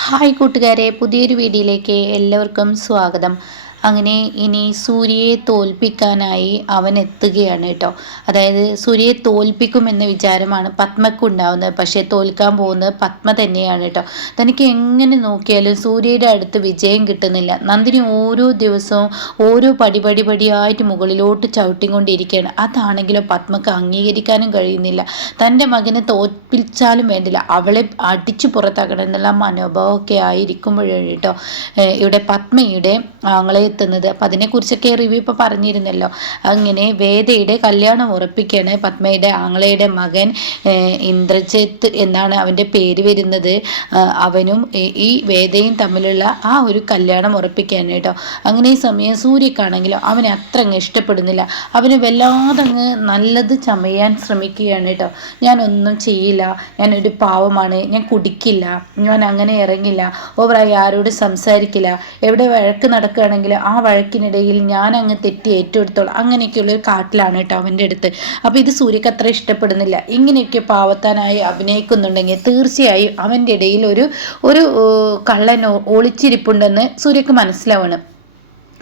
Hi കൂട്ടുകാരെ, പുതിയൊരു വീഡിയോയിലേക്ക് എല്ലാവർക്കും സ്വാഗതം. അങ്ങനെ ഇനി സൂര്യയെ തോൽപ്പിക്കാനായി അവൻ എത്തുകയാണ് കേട്ടോ. അതായത് സൂര്യയെ തോൽപ്പിക്കുമെന്ന വിചാരമാണ് പത്മക്കുണ്ടാവുന്നത്. പക്ഷേ തോൽക്കാൻ പോകുന്നത് പത്മ തന്നെയാണ് കേട്ടോ. തനിക്ക് എങ്ങനെ നോക്കിയാലും സൂര്യയുടെ അടുത്ത് വിജയം കിട്ടുന്നില്ല. നന്ദിനി ഓരോ ദിവസവും ഓരോ പടിയായിട്ട് മുകളിലോട്ട് ചവിട്ടിക്കൊണ്ടിരിക്കുകയാണ്. അതാണെങ്കിലും പത്മക്ക് അംഗീകരിക്കാനും കഴിയുന്നില്ല. തൻ്റെ മകനെ തോൽപ്പിച്ചാലും വേണ്ടില്ല, അവളെ അടിച്ചു പുറത്താക്കണം എന്നുള്ള മനോഭാവമൊക്കെ ആയിരിക്കുമ്പോഴാണ് കേട്ടോ ഇവിടെ പത്മയുടെ ആങ്ങളെ എത്തുന്നത്. അപ്പം അതിനെക്കുറിച്ചൊക്കെ റിവ്യൂ ഇപ്പോൾ പറഞ്ഞിരുന്നല്ലോ. അങ്ങനെ വേദയുടെ കല്യാണം ഉറപ്പിക്കുകയാണ്. പത്മയുടെ ആങ്ങളയുടെ മകൻ ഇന്ദ്രജിത്ത് എന്നാണ് അവൻ്റെ പേര് വരുന്നത്. അവനും ഈ വേദയും തമ്മിലുള്ള ആ ഒരു കല്യാണം ഉറപ്പിക്കുകയാണ് കേട്ടോ. അങ്ങനെ ഈ സമയം സൂര്യക്കാണെങ്കിലും അവനെ അത്ര അങ്ങ് ഇഷ്ടപ്പെടുന്നില്ല. അവന് വല്ലാതെ അങ്ങ് നല്ലത് ചമയാൻ ശ്രമിക്കുകയാണ് കേട്ടോ. ഞാനൊന്നും ചെയ്യില്ല, ഞാനൊരു പാവമാണ്, ഞാൻ കുടിക്കില്ല, ഞാൻ അങ്ങനെ ഇറങ്ങില്ല, ഓവറായി ആരോട് സംസാരിക്കില്ല, എവിടെ വഴക്ക് നടക്കുകയാണെങ്കിൽ ആ വഴക്കിനിടയിൽ ഞാൻ അങ്ങ് തെറ്റി ഏറ്റെടുത്തോളാം, അങ്ങനെയൊക്കെയുള്ളൊരു കാട്ടിലാണ് കേട്ടോ അവൻ്റെ അടുത്ത്. അപ്പോൾ ഇത് സൂര്യക്ക് അത്ര ഇഷ്ടപ്പെടുന്നില്ല. ഇങ്ങനെയൊക്കെ പാവത്താനായി അഭിനയിക്കുന്നുണ്ടെങ്കിൽ തീർച്ചയായും അവൻ്റെ ഇടയിൽ ഒരു കള്ളൻ ഒളിച്ചിരിപ്പുണ്ടെന്ന് സൂര്യക്ക് മനസ്സിലാവണം.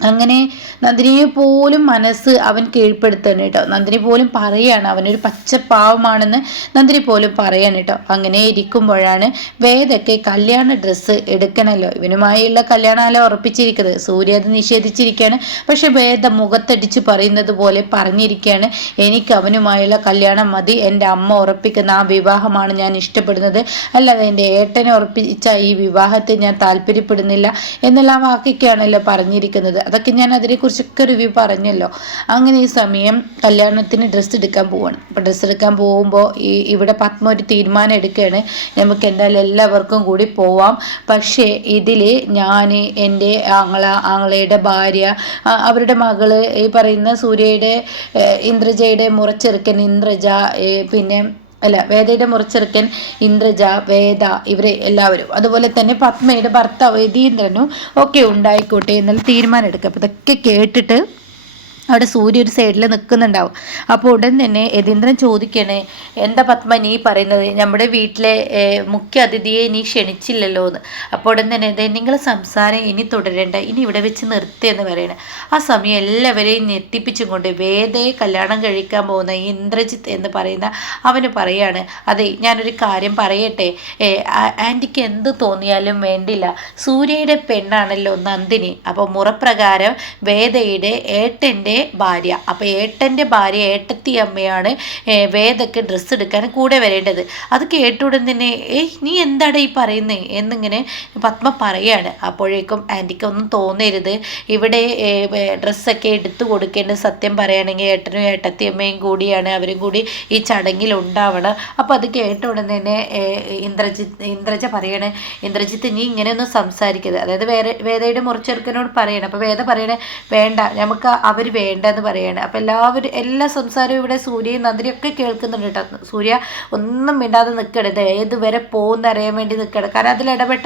അങ്ങനെ നന്ദിനിയെ പോലും മനസ്സ് അവൻ കീഴ്പ്പെടുത്താണ് കേട്ടോ. നന്ദിനി പോലും പറയാണ് അവനൊരു പച്ചപ്പാവമാണെന്ന് നന്ദിനി പോലും പറയാണ് കേട്ടോ. അങ്ങനെ ഇരിക്കുമ്പോഴാണ് വേദയ്ക്ക് കല്യാണ ഡ്രസ്സ് എടുക്കണമല്ലോ. ഇവനുമായുള്ള കല്യാണമല്ല ഉറപ്പിച്ചിരിക്കുന്നത്. സൂര്യ അത് നിഷേധിച്ചിരിക്കുകയാണ്. പക്ഷെ വേദ മുഖത്തടിച്ച് പറയുന്നത് പോലെ പറഞ്ഞിരിക്കുകയാണ്, എനിക്ക് അവനുമായുള്ള കല്യാണം മതി, എൻ്റെ അമ്മ ഉറപ്പിക്കുന്ന ആ വിവാഹമാണ് ഞാൻ ഇഷ്ടപ്പെടുന്നത്, അല്ലാതെ എൻ്റെ ഏട്ടനെ ഉറപ്പിച്ച ഈ വിവാഹത്തെ ഞാൻ താല്പര്യപ്പെടുന്നില്ല എന്നുള്ള വാക്കൊക്കെയാണല്ലോ പറഞ്ഞിരിക്കുന്നത്. അതൊക്കെ ഞാൻ അതിനെക്കുറിച്ചൊക്കെ റിവ്യൂ പറഞ്ഞല്ലോ. അങ്ങനെ ഈ സമയം കല്യാണത്തിന് ഡ്രസ്സ് എടുക്കാൻ പോവാണ്. അപ്പോൾ ഡ്രസ്സ് എടുക്കാൻ പോകുമ്പോൾ ഇവിടെ പത്മ ഒരു തീരുമാനം എടുക്കുകയാണ്, നമുക്ക് എന്തായാലും എല്ലാവർക്കും കൂടി പോവാം, പക്ഷേ ഇതിൽ ഞാൻ എൻ്റെ ആങ്ങളയുടെ ഭാര്യ, അവരുടെ മകള്, ഈ പറയുന്ന സൂര്യയുടെ ഇന്ദ്രജയുടെ മുറച്ചെറുക്കൻ ഇന്ദ്രജ, പിന്നെ വേദയുടെ മുറിച്ചെറുക്കൻ ഇന്ദ്രജ, വേദ, ഇവരെ എല്ലാവരും, അതുപോലെ തന്നെ പത്മയുടെ ഭർത്താവ് യതീന്ദ്രനും ഒക്കെ ഉണ്ടായിക്കോട്ടെ എന്നുള്ള തീരുമാനം എടുക്കുക. അപ്പോൾ ഇതൊക്കെ കേട്ടിട്ട് അവിടെ സൂര്യ ഒരു സൈഡിൽ നിൽക്കുന്നുണ്ടാവും. അപ്പോൾ ഉടൻ തന്നെ യതീന്ദ്രൻ ചോദിക്കണേ, എന്താ പത്മ നീ പറയുന്നത്, നമ്മുടെ വീട്ടിലെ മുഖ്യ അതിഥിയെ നീ ക്ഷണിച്ചില്ലല്ലോ എന്ന്. അപ്പോൾ ഉടൻ തന്നെ നിങ്ങൾ സംസാരം ഇനി തുടരേണ്ട, ഇനി ഇവിടെ വെച്ച് നിർത്തിയെന്ന് പറയണേ. ആ സമയം എല്ലാവരെയും ഞെട്ടിപ്പിച്ചും കൊണ്ട് വേദയെ കല്യാണം കഴിക്കാൻ പോകുന്ന ഇന്ദ്രജിത്ത് എന്ന് പറയുന്ന അവന് പറയാണ്, അതെ ഞാനൊരു കാര്യം പറയട്ടെ, ആൻറ്റിക്ക് എന്ത് തോന്നിയാലും വേണ്ടില്ല, സൂര്യയുടെ പെണ്ണാണല്ലോ നന്ദിനി. അപ്പോൾ മുറപ്രകാരം വേദയുടെ ഏട്ടൻ്റെ ഭാര്യ, അപ്പോൾ ഏട്ടൻ്റെ ഭാര്യ ഏട്ടത്തി അമ്മയാണ് വേദയ്ക്ക് ഡ്രസ്സ് എടുക്കാൻ കൂടെ വരേണ്ടത്. അത് കേട്ടുടൻ തന്നെ നീ എന്താണ് ഈ പറയുന്നത് എന്നിങ്ങനെ പത്മ പറയാണ്. അപ്പോഴേക്കും ആൻറ്റിക്ക് ഒന്നും തോന്നരുത്, ഇവിടെ ഡ്രസ്സൊക്കെ എടുത്തു കൊടുക്കേണ്ടത് സത്യം പറയുകയാണെങ്കിൽ ഏട്ടനും ഏട്ടത്തി അമ്മയും കൂടിയാണ്, അവരും കൂടി ഈ ചടങ്ങിൽ ഉണ്ടാവണം. അപ്പോൾ അത് കേട്ട ഉടൻ തന്നെ ഇന്ദ്രജ പറയണേ, ഇന്ദ്രജിത്ത് നീ ഇങ്ങനെയൊന്നും സംസാരിക്കരുത്, അതായത് വേദയുടെ മുറിച്ചെറുക്കനോട് പറയണം. അപ്പോൾ വേദ പറയണേ, വേണ്ട നമുക്ക് അവർ വേണ്ടെന്ന് പറയാണ്. അപ്പം എല്ലാ സംസാരവും ഇവിടെ സൂര്യയും നന്ദിനിയൊക്കെ കേൾക്കുന്നുണ്ട് കേട്ടോ. സൂര്യ ഒന്നും മിണ്ടാതെ നിൽക്കരുത്, ഏതുവരെ പോകുന്നറിയാൻ വേണ്ടി നിൽക്കണം. കാരണം അതിൽ ഇടപെട്ട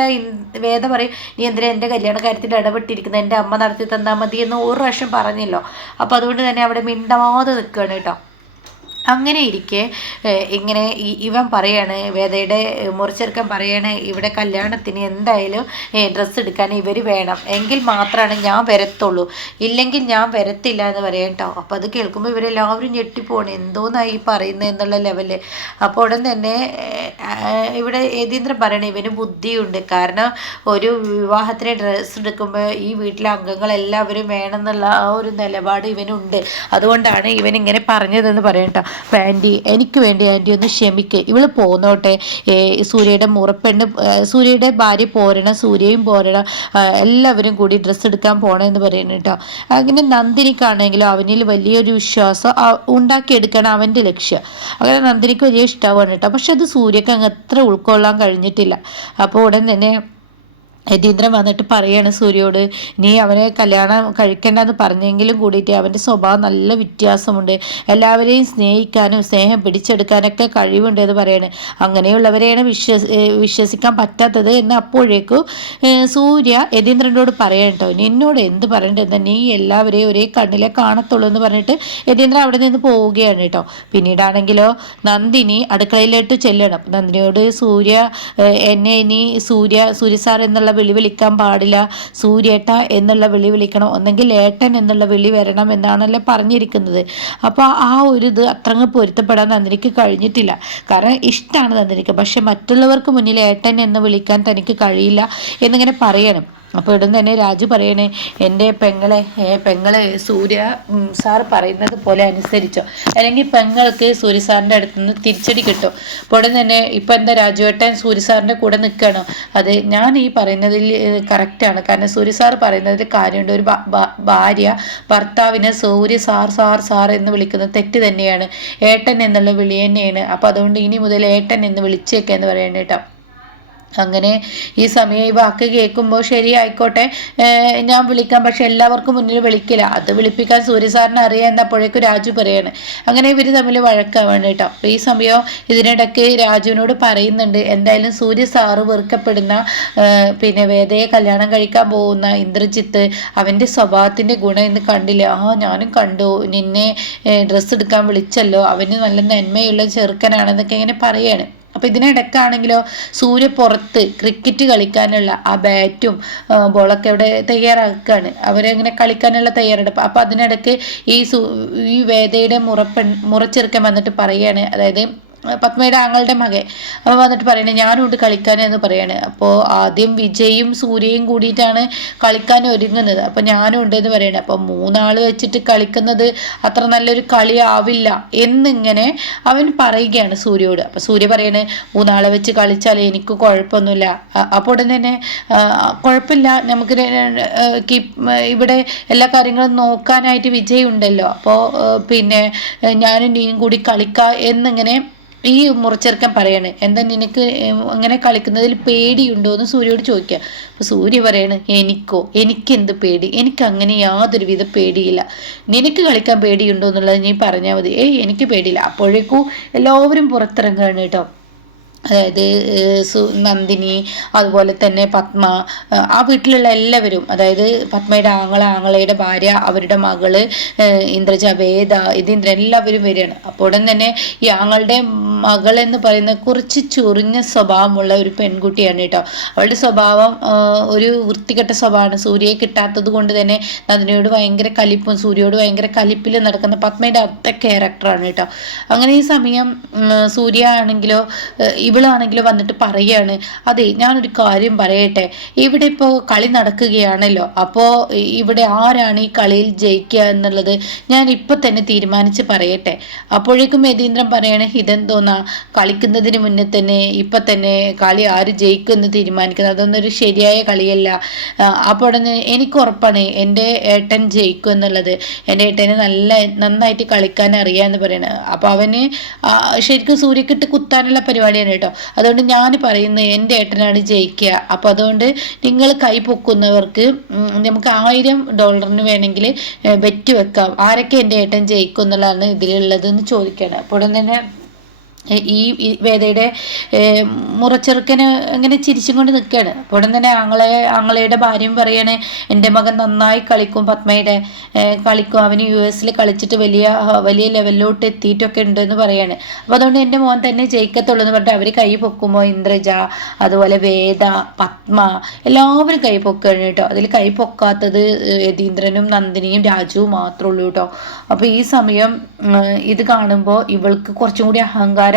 വേദ പറയും, നീ എന്തിനാ എൻ്റെ കല്യാണ കാര്യത്തിൽ ഇടപെട്ടിരിക്കുന്നത്, എൻ്റെ അമ്മ നടത്തി തന്നാൽ മതി എന്ന് ഒരു പ്രാവശ്യം പറഞ്ഞല്ലോ. അപ്പോൾ അതുകൊണ്ട് തന്നെ അവിടെ മിണ്ടാതെ നിൽക്കുകയാണ് കേട്ടോ. അങ്ങനെ ഇരിക്കെ ഇങ്ങനെ ഇവൻ പറയാണ്, വേദയുടെ മുറിച്ചെറുക്കൻ പറയാണ്, ഇവിടെ കല്യാണത്തിന് എന്തായാലും ഡ്രസ്സ് എടുക്കാൻ ഇവർ വേണം, എങ്കിൽ മാത്രമാണ് ഞാൻ വരത്തുള്ളൂ, ഇല്ലെങ്കിൽ ഞാൻ വരത്തില്ല എന്ന് പറയാം കേട്ടോ. അപ്പോൾ അത് കേൾക്കുമ്പോൾ ഇവരെല്ലാവരും ഞെട്ടിപ്പോണ്, എന്തോന്നായി പറയുന്നത് എന്നുള്ള ലെവല്. അപ്പോൾ ഉടൻ തന്നെ ഇവിടെ യതീന്ദ്രൻ പറയണേ, ഇവന് ബുദ്ധിയുണ്ട്, കാരണം ഒരു വിവാഹത്തിന് ഡ്രസ്സ് എടുക്കുമ്പോൾ ഈ വീട്ടിലെ അംഗങ്ങളെല്ലാവരും വേണമെന്നുള്ള ആ ഒരു നിലപാട് ഇവനുണ്ട്, അതുകൊണ്ടാണ് ഇവൻ ഇങ്ങനെ പറഞ്ഞതെന്ന് പറയാം കേട്ടോ. അപ്പോൾ ആൻറ്റി എനിക്ക് വേണ്ടി ആൻറ്റി ഒന്ന് ക്ഷമിക്ക്, ഇവള് പോന്നോട്ടെ, സൂര്യയുടെ മുറപ്പെണ്ണ് സൂര്യയുടെ ഭാര്യ പോരണം, സൂര്യയും പോരണം, എല്ലാവരും കൂടി ഡ്രസ്സ് എടുക്കാൻ പോകണമെന്ന് പറയുന്നു കേട്ടോ. അങ്ങനെ നന്ദിനിക്കാണെങ്കിലും അവനിൽ വലിയൊരു വിശ്വാസം ഉണ്ടാക്കിയെടുക്കണം അവൻ്റെ ലക്ഷ്യം. അങ്ങനെ നന്ദിനിക്ക് വലിയ ഇഷ്ടമാണ് കേട്ടോ. പക്ഷെ അത് സൂര്യക്ക് അങ്ങ് അത്ര ഉൾക്കൊള്ളാൻ കഴിഞ്ഞിട്ടില്ല. അപ്പോൾ ഉടൻ തന്നെ യതീന്ദ്രൻ വന്നിട്ട് പറയാണ് സൂര്യയോട്, നീ അവനെ കല്യാണം കഴിക്കേണ്ടെന്ന് പറഞ്ഞെങ്കിലും കൂടിയിട്ട് അവൻ്റെ സ്വഭാവം നല്ല വ്യത്യാസമുണ്ട്, എല്ലാവരെയും സ്നേഹിക്കാനും സ്നേഹം പിടിച്ചെടുക്കാനൊക്കെ കഴിവുണ്ട് എന്ന് പറയാണ്. അങ്ങനെയുള്ളവരെയാണ് വിശ്വസിക്കാൻ പറ്റാത്തത് എന്ന് അപ്പോഴേക്കും സൂര്യ യതീന്ദ്രനോട് പറയാൻ കേട്ടോ. നിന്നോട് എന്ത് പറയേണ്ടത്, നീ എല്ലാവരെയും ഒരേ കണ്ണിലെ കാണത്തുള്ളൂ എന്ന് പറഞ്ഞിട്ട് യതീന്ദ്രൻ അവിടെ നിന്ന് പോവുകയാണ് കേട്ടോ. പിന്നീടാണെങ്കിലോ നന്ദിനി അടുക്കളയിലോട്ട് ചെല്ലണം. നന്ദിനിയോട് സൂര്യ എന്നെ ഇനി സൂര്യ സാർ എന്നുള്ള വിളി വിളിക്കാൻ പാടില്ല, സൂര്യേട്ട എന്നുള്ള വിളി വിളിക്കണം, ഒന്നെങ്കിൽ ഏട്ടൻ എന്നുള്ള വിളി വരണം എന്നാണല്ലോ പറഞ്ഞിരിക്കുന്നത്. അപ്പോൾ ആ ഒരു ഇത് അത്രങ്ങ് പൊരുത്തപ്പെടാൻ നന്ദിനിക്ക് കഴിഞ്ഞിട്ടില്ല. കാരണം ഇഷ്ടമാണ് നന്ദിനിക്ക്, പക്ഷെ മറ്റുള്ളവർക്ക് മുന്നിൽ ഏട്ടൻ എന്ന് വിളിക്കാൻ തനിക്ക് കഴിയില്ല എന്നിങ്ങനെ പറയണം. അപ്പോൾ ഇടുന്ന് തന്നെ രാജു പറയണേ, എൻ്റെ പെങ്ങളെ സൂര്യ സാർ പറയുന്നത് പോലെ അനുസരിച്ചോ, അല്ലെങ്കിൽ പെങ്ങൾക്ക് സൂര്യ സാറിൻ്റെ അടുത്ത് നിന്ന് തിരിച്ചടി കിട്ടും. അപ്പോൾ ഉടൻ തന്നെ ഇപ്പം എന്താ രാജുവേട്ടൻ സൂര്യ സാറിൻ്റെ കൂടെ നിൽക്കണോ? അത് ഞാൻ ഈ പറയുന്നതിൽ കറക്റ്റാണ്. കാരണം സൂര്യ സാർ പറയുന്നതിൽ കാര്യമുണ്ട്. ഒരു ഭാര്യ ഭർത്താവിനെ സൂര്യ സാർ സാർ സാർ എന്ന് വിളിക്കുന്നത് തെറ്റ് തന്നെയാണ്, ഏട്ടൻ എന്നുള്ള വിളി തന്നെയാണ്. അപ്പോൾ അതുകൊണ്ട് ഇനി മുതൽ ഏട്ടൻ എന്ന് വിളിച്ചേക്കെന്ന് പറയണ കേട്ടോ. അങ്ങനെ ഈ സമയം ഈ വാക്ക് കേൾക്കുമ്പോൾ ശരി ആയിക്കോട്ടെ ഞാൻ വിളിക്കാം, പക്ഷെ എല്ലാവർക്കും മുന്നിൽ വിളിക്കില്ല, അത് വിളിപ്പിക്കാൻ സൂര്യ സാറിന് അറിയാം എന്നപ്പോഴേക്കും രാജു പറയാണ്. അങ്ങനെ ഇവർ തമ്മിൽ വഴക്കാവാണ് കേട്ടോ. അപ്പോൾ ഈ സമയം ഇതിനിടയ്ക്ക് രാജുവിനോട് പറയുന്നുണ്ട്, എന്തായാലും സൂര്യ സാറ് വെറുക്കപ്പെടുന്ന വേദയെ കല്യാണം കഴിക്കാൻ പോകുന്ന ഇന്ദ്രജിത്ത് അവൻ്റെ സ്വഭാവത്തിൻ്റെ ഗുണം ഇന്ന് കണ്ടില്ല. ഞാനും കണ്ടു, നിന്നെ ഡ്രസ്സ് എടുക്കാൻ വിളിച്ചല്ലോ, അവന് നല്ല നന്മയുള്ള ചെറുക്കനാണെന്നൊക്കെ ഇങ്ങനെ പറയാണ്. അപ്പോൾ ഇതിനിടയ്ക്കാണെങ്കിലോ സൂര്യ പുറത്ത് ക്രിക്കറ്റ് കളിക്കാനുള്ള ആ ബാറ്റും ബോളൊക്കെ ഇവിടെ തയ്യാറാക്കുകയാണ്, അവരങ്ങനെ കളിക്കാനുള്ള തയ്യാറെടുപ്പ്. അപ്പോൾ അതിനിടയ്ക്ക് ഈ വേദയുടെ മുറച്ചെറുക്കൻ വന്നിട്ട് പറയുകയാണ്, അതായത് പത്മയുടെ ആങ്ങളുടെ മകൻ. അപ്പോൾ വന്നിട്ട് പറയണേ ഞാനുണ്ട് കളിക്കാനെന്ന് പറയാണ്. അപ്പോൾ ആദ്യം വിജയും സൂര്യയും കൂടിയിട്ടാണ് കളിക്കാൻ ഒരുങ്ങുന്നത്, അപ്പോൾ ഞാനും ഉണ്ടെന്ന് പറയണേ. അപ്പോൾ മൂന്നാൾ വെച്ചിട്ട് കളിക്കുന്നത് അത്ര നല്ലൊരു കളി ആവില്ല എന്നിങ്ങനെ അവൻ പറയുകയാണ് സൂര്യയോട്. അപ്പോൾ സൂര്യ പറയണേ, മൂന്നാളെ വെച്ച് കളിച്ചാൽ എനിക്ക് കുഴപ്പമൊന്നുമില്ല. അപ്പോൾ ഉടൻ തന്നെ കുഴപ്പമില്ല, നമുക്ക് ഇവിടെ എല്ലാ കാര്യങ്ങളും നോക്കാനായിട്ട് വിജയ് ഉണ്ടല്ലോ, അപ്പോൾ ഞാനും നീയും കൂടി കളിക്കാം എന്നിങ്ങനെ ഈ മുറിച്ചെറുക്കൻ പറയാണ്. എന്താ നിനക്ക് അങ്ങനെ കളിക്കുന്നതിൽ പേടിയുണ്ടോ എന്ന് സൂര്യയോട് ചോദിക്കുക. അപ്പോൾ സൂര്യ പറയാണ്, എനിക്കെന്ത് പേടി, എനിക്ക് അങ്ങനെ യാതൊരുവിധ പേടിയില്ല, നിനക്ക് കളിക്കാൻ പേടിയുണ്ടോ എന്നുള്ളത് നീ പറഞ്ഞാൽ മതി. എനിക്ക് പേടിയില്ല. അപ്പോഴേക്കും എല്ലാവരും പുറത്തിറങ്ങുകയാണ് കേട്ടോ. അതായത് നന്ദിനി, അതുപോലെ തന്നെ പത്മ, ആ വീട്ടിലുള്ള എല്ലാവരും, അതായത് പത്മയുടെ ആങ്ങളയുടെ ഭാര്യ, അവരുടെ മകള് ഇന്ദ്രജ, വേദ, യതീന്ദ്രൻ എല്ലാവരും വരികയാണ്. അപ്പോൾ ഉടൻ തന്നെ ഈ ആങ്ങളുടെ മകൾ എന്ന് പറയുന്ന കുറച്ച് ചൊറിഞ്ഞ സ്വഭാവമുള്ള ഒരു പെൺകുട്ടിയാണ് കേട്ടോ. അവളുടെ സ്വഭാവം ഒരു വൃത്തികെട്ട സ്വഭാവമാണ്. സൂര്യയെ കിട്ടാത്തത് കൊണ്ട് തന്നെ നന്ദിനിയോട് ഭയങ്കര കലിപ്പും സൂര്യയോട് ഭയങ്കര കലിപ്പിൽ നടക്കുന്ന പത്മയുടെ അത്ത ക്യാരക്ടറാണ് കേട്ടോ. അങ്ങനെ ഈ സമയം സൂര്യ ആണെങ്കിലോ ഇവളാണെങ്കിലോ വന്നിട്ട് പറയാണ്, അതെ ഞാനൊരു കാര്യം പറയട്ടെ, ഇവിടെ ഇപ്പോൾ കളി നടക്കുകയാണല്ലോ, അപ്പോൾ ഇവിടെ ആരാണ് ഈ കളിയിൽ ജയിക്കുക എന്നുള്ളത് ഞാൻ ഇപ്പം തന്നെ തീരുമാനിച്ച് പറയട്ടെ. അപ്പോഴേക്കും യതീന്ദ്രൻ പറയണേ, ഇതെന്തോന്നാ കളിക്കുന്നതിന് മുന്നേ തന്നെ ഇപ്പം തന്നെ കളി ആര് ജയിക്കുമെന്ന് തീരുമാനിക്കുന്നത്, അതൊന്നൊരു ശരിയായ കളിയല്ല. അപ്പോൾ എനിക്ക് ഉറപ്പാണ് എൻ്റെ ഏട്ടൻ ജയിക്കും എന്നുള്ളത്, എൻ്റെ ഏട്ടന് നന്നായിട്ട് കളിക്കാൻ അറിയാമെന്ന് പറയണത്. അപ്പോൾ അവന് ശരിക്കും സൂര്യക്കിട്ട് കുത്താനുള്ള പരിപാടിയാണ് കേട്ടോ. അതുകൊണ്ട് ഞാൻ പറയുന്നത് എൻ്റെ ഏട്ടനാണ് ജയിക്കുക. അപ്പോൾ അതുകൊണ്ട് നിങ്ങൾ കൈ പൊക്കുന്നവർക്ക് നമുക്ക് $1000 വേണമെങ്കിൽ ബെറ്റ് വെക്കാം, ആരൊക്കെ എൻ്റെ ഏട്ടൻ ജയിക്കും എന്നുള്ളതാണ് ഇതിലുള്ളതെന്ന് ചോദിക്കുകയാണ്. അപ്പോൾ തന്നെ ഈ വേദയുടെ മുറച്ചെറുക്കന് ഇങ്ങനെ ചിരിച്ചും കൊണ്ട് നിൽക്കുകയാണ്. അപ്പോൾ ഉടൻ തന്നെ ആങ്ങളയുടെ ഭാര്യയും പറയാണ്, എൻ്റെ മകൻ നന്നായി കളിക്കും, പത്മയുടെ കളിക്കും, അവന് US കളിച്ചിട്ട് വലിയ ലെവലിലോട്ട് എത്തിയിട്ടൊക്കെ ഉണ്ടെന്ന് പറയാണ്. അപ്പോൾ അതുകൊണ്ട് എൻ്റെ മോൻ തന്നെ ജയിക്കത്തുള്ളൂ എന്ന് പറഞ്ഞിട്ട് അവർ കൈ പൊക്കുമ്പോൾ ഇന്ദ്രജ, അതുപോലെ വേദ, പത്മ എല്ലാവരും കൈ പൊക്കുകയാണ് കേട്ടോ. അതിൽ കൈ പൊക്കാത്തത് യതീന്ദ്രനും നന്ദിനിയും രാജുവും മാത്രമേ ഉള്ളൂ കേട്ടോ. അപ്പോൾ ഈ സമയം ഇത് കാണുമ്പോൾ ഇവൾക്ക് കുറച്ചും കൂടി അഹങ്കാരമാണ്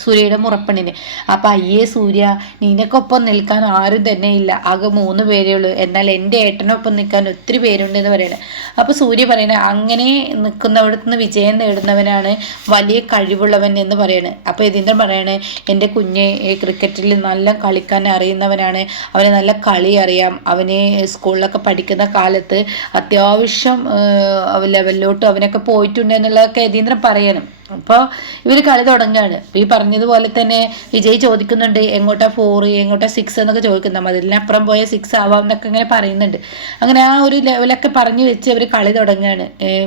സൂര്യയുടെ മുറപ്പണിന്. അപ്പം അയ്യേ സൂര്യ, നിനക്കൊപ്പം നിൽക്കാൻ ആരും തന്നെ ഇല്ല, ആകെ 3 പേരേ ഉള്ളൂ, എന്നാൽ എൻ്റെ ഏട്ടനൊപ്പം നിൽക്കാൻ ഒത്തിരി പേരുണ്ട് എന്ന് പറയണേ. അപ്പോൾ സൂര്യ പറയണേ, അങ്ങനെ നിൽക്കുന്നവിടത്ത് നിന്ന് വിജയം നേടുന്നവനാണ് വലിയ കഴിവുള്ളവൻ എന്ന് പറയണേ. അപ്പോൾ യതീന്ദ്രൻ പറയണേ, എൻ്റെ കുഞ്ഞ് ക്രിക്കറ്റിൽ നല്ല കളിക്കാൻ അറിയുന്നവനാണ്, അവന് നല്ല കളി അറിയാം, അവന് സ്കൂളിലൊക്കെ പഠിക്കുന്ന കാലത്ത് അത്യാവശ്യം ലെവലിലോട്ട് അവനൊക്കെ പോയിട്ടുണ്ട് എന്നുള്ളതൊക്കെ യതീന്ദ്രൻ പറയണം. അപ്പോൾ ഇവർ കളി തുടങ്ങുകയാണ്. അപ്പോൾ ഈ പറഞ്ഞതുപോലെ തന്നെ വിജയ് ചോദിക്കുന്നുണ്ട് എങ്ങോട്ടാ 4 എങ്ങോട്ടാ 6 എന്നൊക്കെ ചോദിക്കുന്നത്, അതിനപ്പുറം പോയ 6 ആവാം എന്നൊക്കെ ഇങ്ങനെ പറയുന്നുണ്ട്. അങ്ങനെ ആ ഒരു ലെവലൊക്കെ പറഞ്ഞു വെച്ച് അവർ കളി തുടങ്ങുകയാണ്.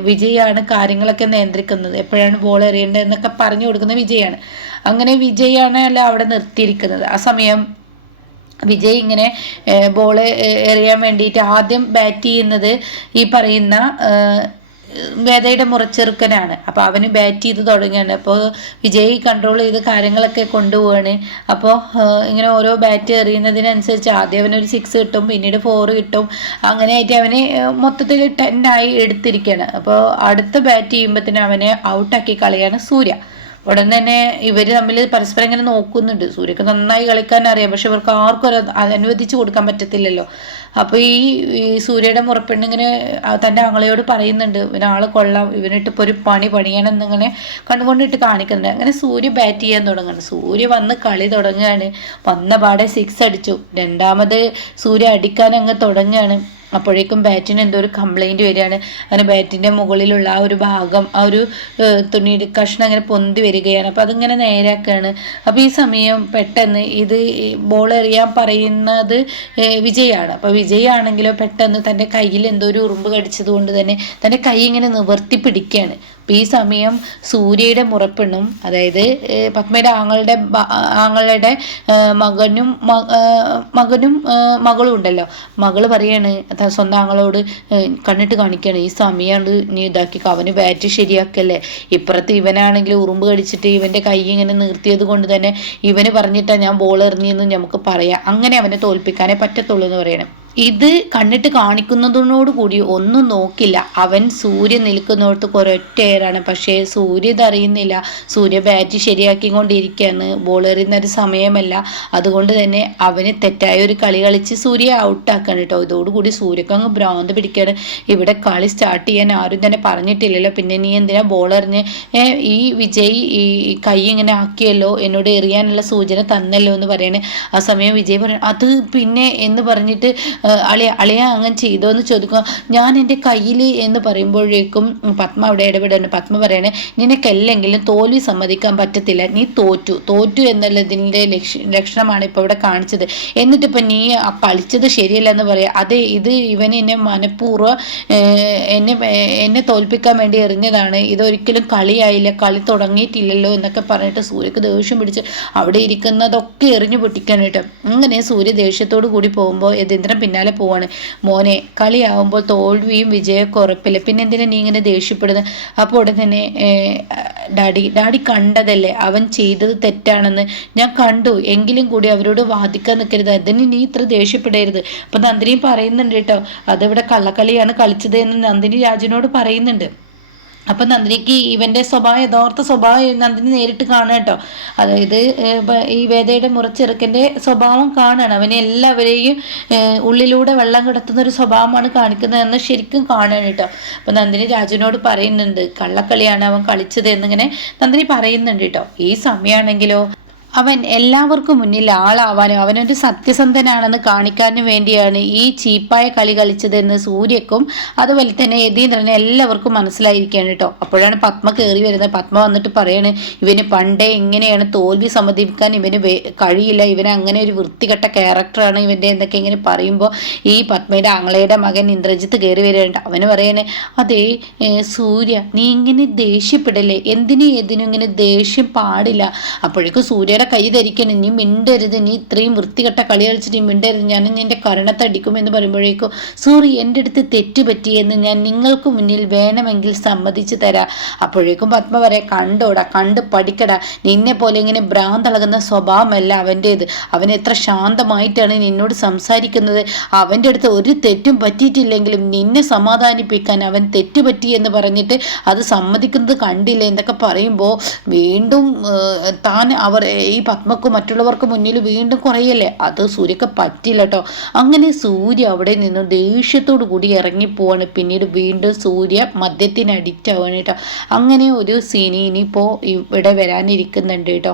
വിജയാണ് കാര്യങ്ങളൊക്കെ നിയന്ത്രിക്കുന്നത്, എപ്പോഴാണ് ബോൾ എറിയേണ്ടത് എന്നൊക്കെ പറഞ്ഞു കൊടുക്കുന്ന വിജയാണ്. അങ്ങനെ വിജയാണ് അല്ല അവിടെ നിർത്തിയിരിക്കുന്നത്. ആ സമയം വിജയ് ഇങ്ങനെ ബോൾ എറിയാൻ വേണ്ടിയിട്ട് ആദ്യം ബാറ്റ് ചെയ്യുന്നത് ഈ പറയുന്ന വേദയുടെ മുറച്ചെറുക്കനാണ്. അപ്പോൾ അവന് ബാറ്റ് ചെയ്ത് തുടങ്ങുകയാണ്. അപ്പോൾ വിജയ് കൺട്രോൾ ചെയ്ത് കാര്യങ്ങളൊക്കെ കൊണ്ടുപോവാണ്. അപ്പോൾ ഇങ്ങനെ ഓരോ ബാറ്റ് എറിയുന്നതിനനുസരിച്ച് ആദ്യം അവനൊരു 6 കിട്ടും, പിന്നീട് 4 കിട്ടും, അങ്ങനെയായിട്ട് അവന് മൊത്തത്തിൽ 10 ആയി എടുത്തിരിക്കുകയാണ്. അപ്പോൾ അടുത്ത ബാറ്റ് ചെയ്യുമ്പോഴത്തേനും അവനെ ഔട്ടാക്കി കളയാണ് സൂര്യ. ഉടൻ തന്നെ ഇവർ തമ്മിൽ പരസ്പരം ഇങ്ങനെ നോക്കുന്നുണ്ട്. സൂര്യക്ക് നന്നായി കളിക്കാൻ അറിയാം, പക്ഷെ ഇവർക്ക് ആർക്കും അനുവദിച്ചു കൊടുക്കാൻ പറ്റത്തില്ലല്ലോ. അപ്പോൾ ഈ സൂര്യയുടെ മുറപ്പെണ്ണിങ്ങനെ തൻ്റെ ആങ്ങളയോട് പറയുന്നുണ്ട്, ഇവനാൾ കൊള്ളാം, ഇവനിട്ടിപ്പോൾ ഒരു പണി പണിയണം എന്നിങ്ങനെ കണ്ടുകൊണ്ടിട്ട് കാണിക്കുന്നുണ്ട്. അങ്ങനെ സൂര്യ ബാറ്റ് ചെയ്യാൻ തുടങ്ങുന്നു. സൂര്യ വന്ന് കളി തുടങ്ങുകയാണ്. വന്ന പാടെ 6 അടിച്ചു. രണ്ടാമത് സൂര്യ അടിക്കാൻ അങ്ങ് തുടങ്ങുകയാണ്. അപ്പോഴേക്കും ബാറ്റിന് എന്തോ ഒരു കംപ്ലൈൻറ്റ് വരികയാണ്. അങ്ങനെ ബാറ്റിൻ്റെ മുകളിലുള്ള ആ ഒരു ഭാഗം, ആ ഒരു തുണി കഷ്ണം അങ്ങനെ പൊന്തി വരികയാണ്. അപ്പോൾ അതിങ്ങനെ നേരാക്കുകയാണ്. അപ്പോൾ ഈ സമയം പെട്ടെന്ന് ഇത് ബോൾ എറിയാൻ പറയുന്നത് വിജയാണ്. അപ്പോൾ വിജയാണെങ്കിലോ പെട്ടെന്ന് തൻ്റെ കയ്യിൽ എന്തോ ഒരു ഉറുമ്പ് കടിച്ചത് കൊണ്ട് തന്നെ തൻ്റെ കൈ ഇങ്ങനെ നിവർത്തി പിടിക്കുകയാണ്. അപ്പോൾ ഈ സമയം സൂര്യയുടെ മുറപ്പെണ്ണും, അതായത് പത്മയുടെ ആങ്ങളുടെ മകനും മകളും ഉണ്ടല്ലോ, മകള് പറയാണ് സ്വന്തം ആങ്ങളോട് കണ്ണിട്ട് കാണിക്കുകയാണ്, ഈ സമയമാണ് നീ ഇതാക്കി അവന് ബാറ്റ് ശരിയാക്കല്ലേ, ഇപ്പുറത്ത് ഇവനാണെങ്കിൽ ഉറുമ്പ് കടിച്ചിട്ട് ഇവൻ്റെ കൈ ഇങ്ങനെ നിർത്തിയത് കൊണ്ട് തന്നെ ഇവന് പറഞ്ഞിട്ടാണ് ഞാൻ ബോൾ എറിഞ്ഞെന്ന് നമുക്ക് പറയാം, അങ്ങനെ അവനെ തോൽപ്പിക്കാനേ പറ്റത്തുള്ളൂ എന്ന് പറയണം. ഇത് കണ്ണിട്ട് കാണിക്കുന്നതിനോടുകൂടി ഒന്നും നോക്കില്ല. അവൻ സൂര്യ നിൽക്കുന്നിടത്ത് ഒരൊറ്റ എയറാണ്. പക്ഷേ സൂര്യ ഇതറിയുന്നില്ല. സൂര്യ ബാറ്റ് ശരിയാക്കിക്കൊണ്ടിരിക്കുകയാണ്, ബോൾ എറിയുന്ന ഒരു സമയമല്ല. അതുകൊണ്ട് തന്നെ അവന് തെറ്റായ ഒരു കളി കളിച്ച് സൂര്യ ഔട്ടാക്കാണ് കേട്ടോ. ഇതോടുകൂടി സൂര്യക്ക് അങ്ങ് ഭ്രാന്ത് പിടിക്കുകയാണ്. ഇവിടെ കളി സ്റ്റാർട്ട് ചെയ്യാൻ ആരും തന്നെ പറഞ്ഞിട്ടില്ലല്ലോ, പിന്നെ നീ എന്തിനാ ബോൾ എറിഞ്ഞ്, ഈ വിജയ് ഈ കൈ ഇങ്ങനെ ആക്കിയല്ലോ, എന്നോട് എറിയാനുള്ള സൂചന തന്നല്ലോ എന്ന് പറയണേ. ആ സമയം വിജയ് പറയണം അത് പിന്നെ എന്ന് പറഞ്ഞിട്ട് അളിയ അങ്ങനെ ചെയ്തോ എന്ന് ചോദിക്കുക. ഞാൻ എൻ്റെ കയ്യിൽ എന്ന് പറയുമ്പോഴേക്കും പത്മ അവിടെ ഇടപെടുന്നു. പത്മ പറയണേ, നിനക്കെല്ലെങ്കിലും തോൽവി സമ്മതിക്കാൻ പറ്റത്തില്ല, നീ തോറ്റു എന്നുള്ളതിൻ്റെ ലക്ഷണമാണ് ഇപ്പോൾ ഇവിടെ കാണിച്ചത്. എന്നിട്ടിപ്പോൾ നീ കളിച്ചത് ശരിയല്ല എന്ന് പറയാം. അതെ, ഇത് എന്നെ മനഃപൂർവ്വം എന്നെ തോൽപ്പിക്കാൻ വേണ്ടി എറിഞ്ഞതാണ്, ഇതൊരിക്കലും കളിയായില്ല, കളി തുടങ്ങിയിട്ടില്ലല്ലോ എന്നൊക്കെ പറഞ്ഞിട്ട് സൂര്യക്ക് ദേഷ്യം പിടിച്ച് അവിടെ ഇരിക്കുന്നതൊക്കെ എറിഞ്ഞു പൊട്ടിക്കാനായിട്ട്. അങ്ങനെ സൂര്യ ദേഷ്യത്തോടു കൂടി പോകുമ്പോൾ യതീന്ദ്രൻ പിന്നാലെ പോവാണ്. മോനെ, കളിയാവുമ്പോൾ തോൽവിയും വിജയമൊക്കെ ഉറപ്പില്ല, പിന്നെ എന്തിനാ നീ ഇങ്ങനെ ദേഷ്യപ്പെടുന്നത്? അപ്പോൾ ഉടൻ തന്നെ ഡാഡി കണ്ടതല്ലേ, അവൻ ചെയ്തത് തെറ്റാണെന്ന് ഞാൻ കണ്ടു, എങ്കിലും കൂടി അവരോട് വാദിക്കാൻ നിൽക്കരുത്, അതിന് നീ ഇത്ര ദേഷ്യപ്പെടരുത്. അപ്പം നന്ദിനി പറയുന്നുണ്ട് കേട്ടോ, അതിവിടെ കള്ളക്കളിയാണ് കളിച്ചത് എന്ന് നന്ദിനി രാജുവിനോട് പറയുന്നുണ്ട്. അപ്പം നന്ദിനിക്ക് ഇവൻ്റെ യഥാർത്ഥ സ്വഭാവം നന്ദിനി നേരിട്ട് കാണുക കേട്ടോ. അതായത് ഈ വേദയുടെ മുറച്ചെറുക്കൻ്റെ സ്വഭാവം കാണുകയാണ്. അവനെ എല്ലാവരെയും ഉള്ളിലൂടെ വെള്ളം കിടത്തുന്ന ഒരു സ്വഭാവമാണ് കാണിക്കുന്നതെന്ന് ശരിക്കും കാണുകയാണ് കേട്ടോ. അപ്പം നന്ദിനി രാജുവിനോട് പറയുന്നുണ്ട് കള്ളക്കളിയാണ് അവൻ കളിച്ചത് എന്നിങ്ങനെ നന്ദിനി പറയുന്നുണ്ട് കേട്ടോ. ഈ സമയമാണെങ്കിലോ അവൻ എല്ലാവർക്കും മുന്നിൽ ആളാവാനും അവനൊരു സത്യസന്ധനാണെന്ന് കാണിക്കാനും വേണ്ടിയാണ് ഈ ചീപ്പായ കളി കളിച്ചതെന്ന് സൂര്യക്കും അതുപോലെ തന്നെ യതീന്ദ്രനെ എല്ലാവർക്കും മനസ്സിലായിരിക്കുകയാണ് കേട്ടോ. അപ്പോഴാണ് പത്മ കയറി വരുന്നത്. പത്മ വന്നിട്ട് പറയാണ്, ഇവന് പണ്ടേ ഇങ്ങനെയാണ്, തോൽവി സമ്മതിക്കാൻ ഇവന് കഴിയില്ല, ഇവന് അങ്ങനെ ഒരു വൃത്തികെട്ട ക്യാരക്ടറാണ് ഇവൻ്റെ എന്നൊക്കെ ഇങ്ങനെ പറയുമ്പോൾ ഈ പത്മയുടെ ആങ്ങളയുടെ മകൻ ഇന്ദ്രജിത്ത് കയറി വരികയുണ്ട്. അവന് പറയണേ, അതേ സൂര്യ, നീ ഇങ്ങനെ ദേഷ്യപ്പെടല്ലേ, ഏതിനും ഇങ്ങനെ ദേഷ്യം പാടില്ല. അപ്പോഴേക്കും സൂര്യയുടെ കൈ ധരിക്കണം, നീ മിണ്ടരുത്, നീ ഇത്രയും വൃത്തികെട്ട കളി കളിച്ചിട്ട് മിണ്ടരുത്, ഞാൻ നിന്റെ കരണത്തടിക്കുമെന്ന് പറയുമ്പോഴേക്കും സോറി, എൻ്റെ അടുത്ത് തെറ്റുപറ്റിയെന്ന് ഞാൻ നിങ്ങൾക്ക് മുന്നിൽ വേണമെങ്കിൽ സമ്മതിച്ചു തരാം. അപ്പോഴേക്കും പത്മ പറയാം, കണ്ടോടാ, കണ്ട് പഠിക്കടാ, നിന്നെ പോലെ ഇങ്ങനെ ഭ്രാന്തളകുന്ന സ്വഭാവമല്ല അവൻ്റേത്, അവൻ എത്ര ശാന്തമായിട്ടാണ് നിന്നോട് സംസാരിക്കുന്നത്, അവൻ്റെ അടുത്ത് ഒരു തെറ്റും പറ്റിയിട്ടില്ലെങ്കിലും നിന്നെ സമാധാനിപ്പിക്കാൻ അവൻ തെറ്റുപറ്റി എന്ന് പറഞ്ഞിട്ട് അത് സമ്മതിക്കുന്നത് കണ്ടില്ല എന്നൊക്കെ പറയുമ്പോൾ വീണ്ടും താൻ ഈ പത്മക്കും മറ്റുള്ളവർക്ക് മുന്നിൽ വീണ്ടും കുറയല്ലേ. അത് സൂര്യക്ക് പറ്റില്ല കേട്ടോ. അങ്ങനെ സൂര്യ അവിടെ നിന്ന് ദേഷ്യത്തോടു കൂടി ഇറങ്ങിപ്പോവാണ്. പിന്നീട് വീണ്ടും സൂര്യ മദ്യത്തിന് അഡിക്റ്റ് ആവുകയാണ് കേട്ടോ. അങ്ങനെ ഒരു സീനി ഇനിയിപ്പോൾ ഇവിടെ വരാനിരിക്കുന്നുണ്ട് കേട്ടോ.